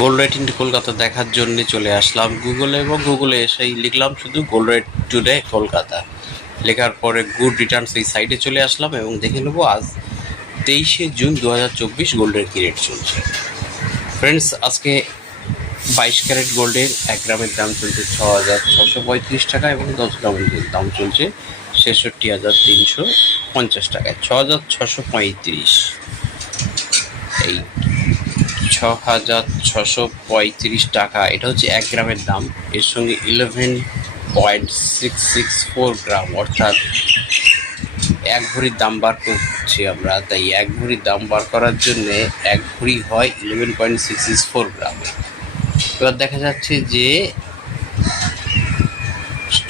Gold rate in Kolkata দেখার জন্য চলে আসলাম গুগলে, এবং গুগলে এসেই লিখলাম শুধু গোল্ড রেট টুডে কলকাতা। লেখার পরে গুড রিটার্নস এই সাইডে চলে আসলাম এবং দেখে নেবো আজ 23শে জুন 2024 গোল্ডের কী রেট চলছে। ফ্রেন্ডস, আজকে 22 ক্যারেট গোল্ডের 1 গ্রামের দাম চলছে 6,635 টাকা এবং 10 গ্রামের দাম চলছে 66,350 টাকায়। 6,635 এই 6,635 টাকা, এটা হচ্ছে 1 গ্রামের দাম। এর সঙ্গে 11.664 গ্রাম, অর্থাৎ 1 ভরির দাম বার করছি আমরা। তাই 1 ভরির দাম বার করার জন্যে 1 ভরি হয় 11.664 গ্রাম। এবার দেখা যাচ্ছে যে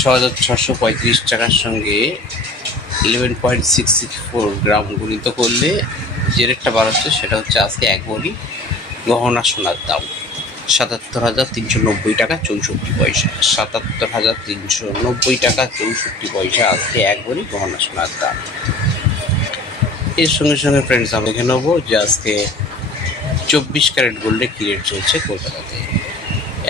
6,635 টাকার সঙ্গে 11.664 গ্রাম গুণিত করলে যে রেটটা বার হচ্ছে সেটা হচ্ছে আজকে 1 ভরি গহনা সোনার দাম 77,390 টাকা 64 পয়সা। 77,390 টাকা 64 পয়সা আজকে 1 ভরি গহনা সোনার দাম। এর সঙ্গে সঙ্গে ফ্রেন্ডস, আমি দেখে নেবো যে আজকে 24 ক্যারেট গোল্ডে কী রেট চলছে কলকাতাতে।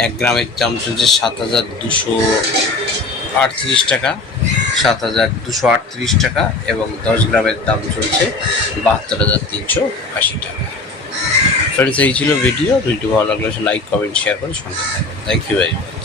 1 গ্রামের দাম চলছে 7,238 টাকা, 7,238 টাকা এবং 10 গ্রামের দাম চলছে 72,380 টাকা। ফ্রেন্ডস, এই ছিল ভিডিও ভালো লাগলে লাইক, কমেন্ট, শেয়ার করে সঙ্গে থাকবেন। Thank you very much.